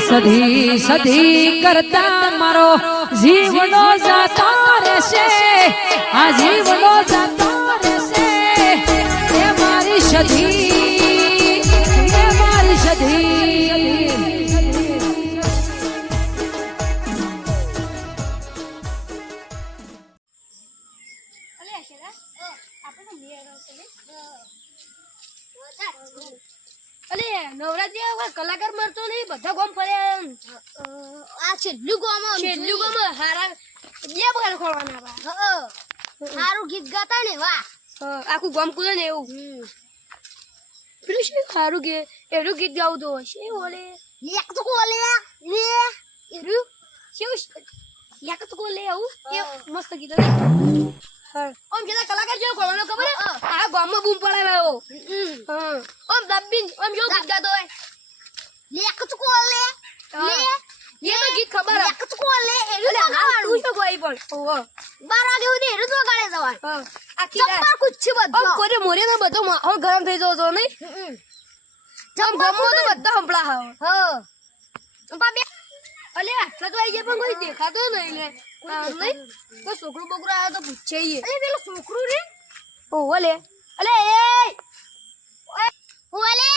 સધી સધી કરતા મારો જીવનો જાતો રહેશે આ જીવનો જાતો રહેશે એ મારી સધી એ મારી સધી અલે નવરાત્રી કલાકાર મળતો નહીં બધા ગોમ ફર્યા આ છેલ્લું ગોમ હારા બે બગાડ ખોલવાના હારું ગીત ગાતા ને વાહ આખું ગોમ કુદે ને એવું પેલું શું હારું કે એનું ગીત ગાવું તો હશે ઓલે લેક તો કોલે લે એરું શું લેક તો કોલે આવું એ મસ્ત ગીત ઓમ જેના કલાકાર જેવો ખોલવાનો ખબર આ ગામમાં બૂમ પડાવ્યો ઓમ દબીન ઓમ જો ગીત ગાતો હોય લેક તો કોલે લે ये तो गीत खबर है कुछ को ले एरू तो गाड़ू तो कोई पण ओ 12 वागे સુધી એरू તો ગાડે જવાય આખી ચપ્પા કુછ બધો કોરે મોરે તો બધો માહોલ ગરમ થઈ જતો નહીં જમ ગમો તો બધો હંપળા હ બાબે અલે આટલા તો આઈ ગયા પણ કોઈ દેખાતો નહીં લે નહીં કોઈ છોકરું બકરું આયો તો પૂછે ઈ અલે પેલો છોકરું રે ઓ ઓલે અલે એ ઓલે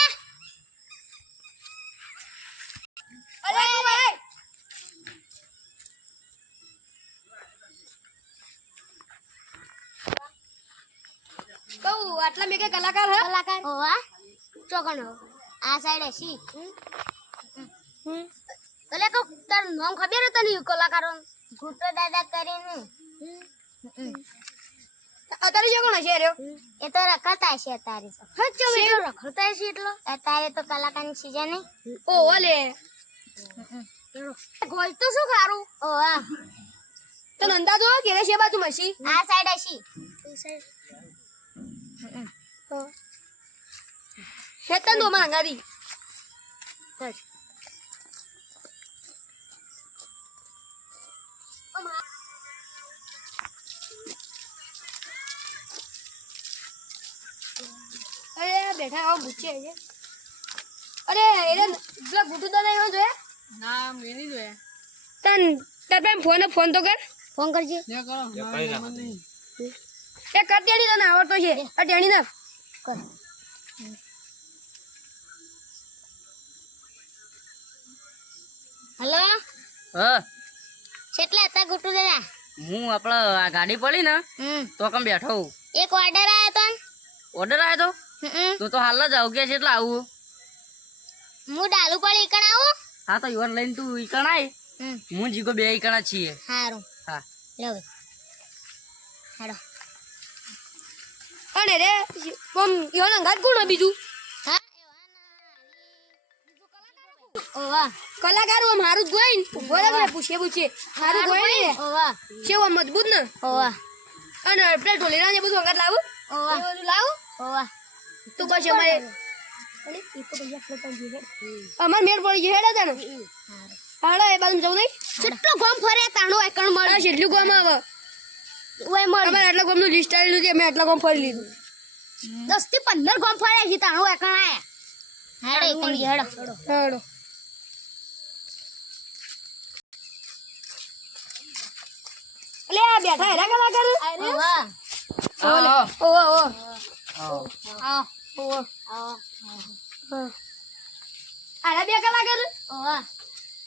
અલે ભાઈ કહું આટલા મેકે કલાકાર હે કલાકાર હોવા ચોકણ આ સાઈડ હસી તલે કો તાર નામ ખબર હતો ની કલાકારો ગુટો દાદા કરીને અત્યારે જે કોણ છે રહ્યો એ તો રખતા છે અત્યારે હચ્ચો બેટો રખતા છે એટલો અત્યારે તો કલાકારની સીઝન નહીં ઓ ઓલે ગોલ તો શું ખારું ઓ આ તો અંદાજો કેરે છે બાજુ મસી આ સાઈડ હસી એ સાઈડ હેતન દો માંગારી અરે બેઠા આમ પૂછે છે અરે એરે પેલા ગુટુ દાદા એનો જોયા ના મેં નહીં જોયા તન તાર ફોન તો કર ફોન કરજે જે કરો એ કર ટેણી તને આવડતો છે આ ટેણી ના કર હેલો હા કેટલા હતા ગુટુ દાદા હું આપણા આ ગાડી પડી ને તો કમ બેઠો હું એક ઓર્ડર આયો તો ઓર્ડર આવ્યો તો તો હાલ જ આવું કે છે એટલે આવું હું ડાલુ પડી ઈકણ આવું હા તો ઈવન લઈને તું ઈકણ આય હું જીગો બે ઈકણા છીએ હારું હા લેવ હેડો અને રે કોમ ઈવન અંગાત કોણ બીજું હા ઓવા કલાકાર ઓ મારું ગોઈન બોલે ને પૂછે મારું ગોઈન ને ઓવા કેવો મજબૂત ને ઓવા અને પેલા ઢોલેરા ને બધું અંગાત લાવું ઓવા એ બધું લાવું ઓવા તું પછી અમારે અરે એ તો ભૈયા ફોટો જીવે અમાર મેર પડી હેડા તા ને હાડા એ બાજુ જવું નહીં કેટલો ગોમ ફરે તાણો એકણ મળે કેટલું ગોમ આવે ઓય મળ અમાર આટલા ગોમનું લિસ્ટ આવેલું છે મેં આટલા ગોમ ફરી લીધું 10 થી 15 ગોમ ફર્યા છે તાણો એકણ આયા હેડે એકણ હેડો હેડો અલે આ બેઠા હેરા કલાકાર અરે વાહ ઓ ઓ ઓ આ ઓ આલા બે કલાકાર ઓવા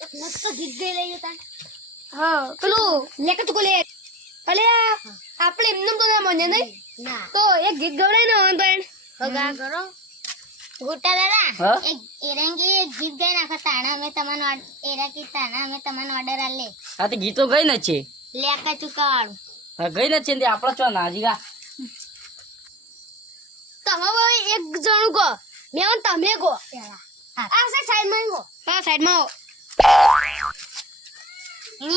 એક મસ્ત ગીત ગાઈ લઈ તા હા પેલું લેકત કો લે અલે આપણે એમનેમ તો ના મને નહીં ના તો એક ગીત ગવડાય ને ઓન પણ હગા કરો ગોટા દાદા એક એરંગી એક ગીત ગાઈ નાખા તાણા મે તમને એરા કી તાણા મે તમને ઓર્ડર આ લે હા તો ગીતો ગઈ ન છે લેકા ચુકાવાળું હા ગઈ ન છે ને આપણો ચો નાજીગા તમે એક જણું કહો મેં તમે કહો પેલા આ સાઈડ માં કહો હા સાઈડ માં આવો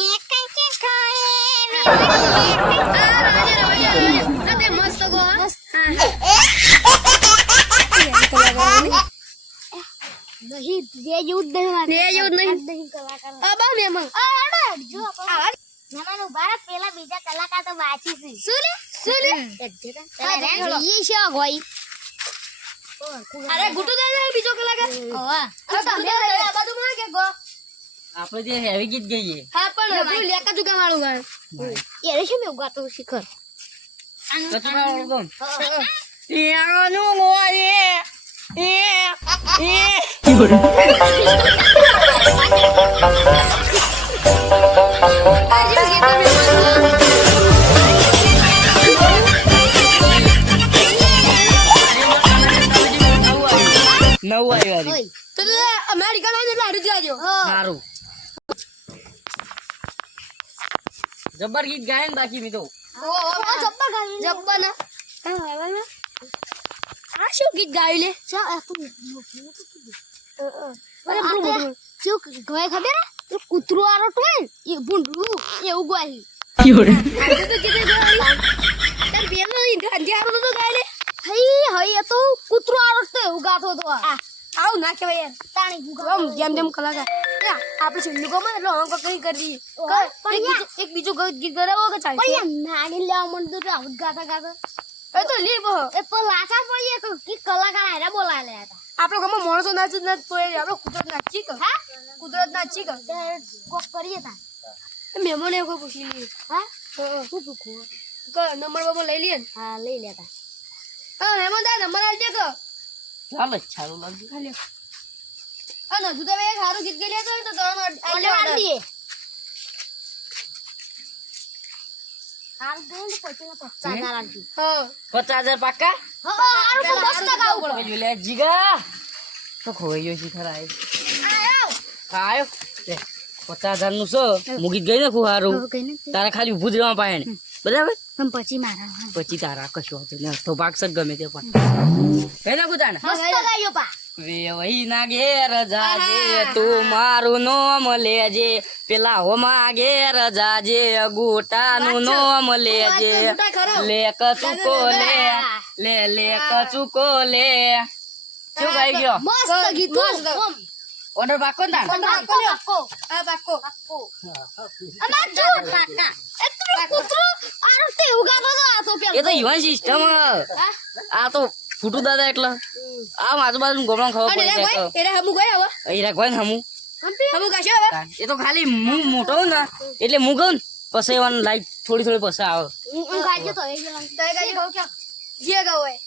એક કંકે ખાએ મસ્ત ગો નહીં જે યુદ્ધ નહીં કલાકાર અબા મેમન આ હેડ જો મેમન ઉભા પેલા બીજા કલાકાર તો વાંચી છે શું લે ઈ છે ગોઈ અરે ગુટુ દાદા બીજો કલાકાર ઓવા તમે આ બાજુ માં કે ગો આપણે જે હેવી ગીત ગઈએ હા પણ પેલું લેકા ચુકા વાળું ગાય એને છે મેં ગાતો શિખર કચુકા વાળું યાનું મોરે નવું આવ્યું તો અમેરિકન હોય એટલે હારું જાજો સારું જબર ગીત ગાય ને બાકી મી તો જબ્બર ના આ શું ગીત ગાયું લે કૂતરું આરોટ હોય એ ભૂંડું એવું ગાયું કૂતરું આરોટ તો એવું ગાતો હતો આવું ના કહેવાય યાર તાણી જેમ જેમ કલાકાર આપણે છેલ્લું ગમે એટલે અમે કઈ કરી દઈએ એક બીજું ગીત ગરાવો કે ચાલે નાની લેવા મળતું તો આવું ગાતા ગાતા એ તો લી બહો એ પણ લાચા પડીએ તો કે કલાકાર આયરા બોલાય લે આપણે ગમે માણસો નાચ જ નથી પોય આપણે કુદરત નાચી કે હા કુદરત નાચી કે કોક કરીએ તા મેમોને એવું પૂછી લી હા શું પૂછો કે નંબર બાબો લઈ લઈએ હા લઈ લેતા હા મેમોન દા નંબર આલ દે કે ચાલ જ સારું લાગ્યું હાલે અને જુદા બે સારું ગીત ગઈ લેતો તો તરત આલ દે હાલ ગઈ ને પછી 50,000 આલજી હા 50,000 પાકા હા આરું તો મસ્ત ગાવું પડે લે જીગા તો ખોઈ ગયો છે ખરા આયો તે 50,000 નું છે મુગી ગઈ ને ખુહારું તારા ખાલી ઊભું જ રહેવા પાય ને બરાબર પછી મારા પછી તારા કશું હતું ને તો ભાગ સર ગમે તે પણ કઈ નાખું તાને મસ્ત ગાયો પા વેવઈ ના ઘેર જાજે તું મારું નોમ લેજે પેલા હોમા ઘેર જાજે ગોટાનું નોમ લેજે લે કચુકો લે કચુકો લે શું ગાઈ ગયો મસ્ત ગીત ઓર્ડર પાકો ને તાન પાકો આ પાકો અમાર જો કાકા એટલું કૂતરું આરું તે ઉગાતો તો આ તો પેલા એ તો યુવાન સિસ્ટમ આ તો ફૂટુ દાદા એટલે આ આજુબાજુ ગોમડા ખબર પડે એરા હમુ ગયા હવે એ રાખવાય ને હમું હમુ ગાશો હવે એ તો ખાલી હું મોટો હોઉં ને એટલે હું ગઉં ને પછી એવાનું લાઈટ થોડી થોડી પછી આવે હું ગાજો તો એ ગાજો કે જે ગાવ હોય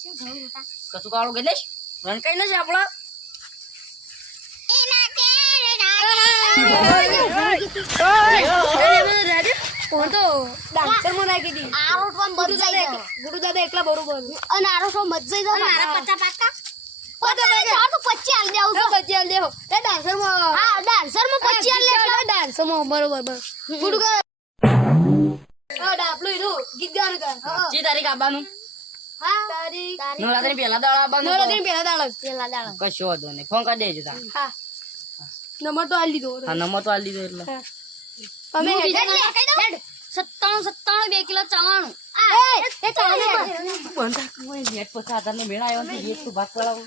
શું ગાવ બેટા કશું કાળું કહી દઈશ રન કઈ નથી આપણા કોણ તો ડાન્સર માં નાખી દી આરોટ પણ બધી જાય ગુરુ દાદા એકલા બરોબર અને આરોટ માં મત જઈ જાય મારા 50 પાકા તો 25 આલ દેવું તો 25 આલ દેવો એ ડાન્સર માં હા ડાન્સર માં 25 આલ લે ડાન્સર માં બરોબર ગુરુ કા હા ડાપલું ઈનું ગીત ગાવાનું કા જે તારીખ આવવાનું હા તારીખ નવરાત્રી પહેલા દાડા આવવાનું નવરાત્રી પહેલા દાડા કશો વાંધો નહીં ફોન કરી દેજો તાર હા નંબર તો આલ દીધો હા નંબર તો આલી દીધો એટલે તમે હેડ 97 2 કિલો ચવાણું એ ચાલે બંધા કોઈ નેટ પછી આધારને મેળા આવ્યો ને એક તો ભાગ પડાવો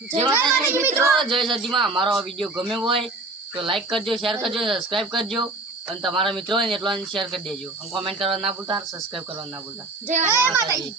જય માતાજી મિત્રો જય સદીમાં અમારો વિડીયો ગમ્યો હોય તો લાઈક કરજો શેર કરજો સબસ્ક્રાઇબ કરજો અને તમારા મિત્રો હોય ને એટલો શેર કરી દેજો અને કોમેન્ટ કરવા ના ભૂલતા સબસ્ક્રાઇબ કરવા ના ભૂલતા જય માતાજી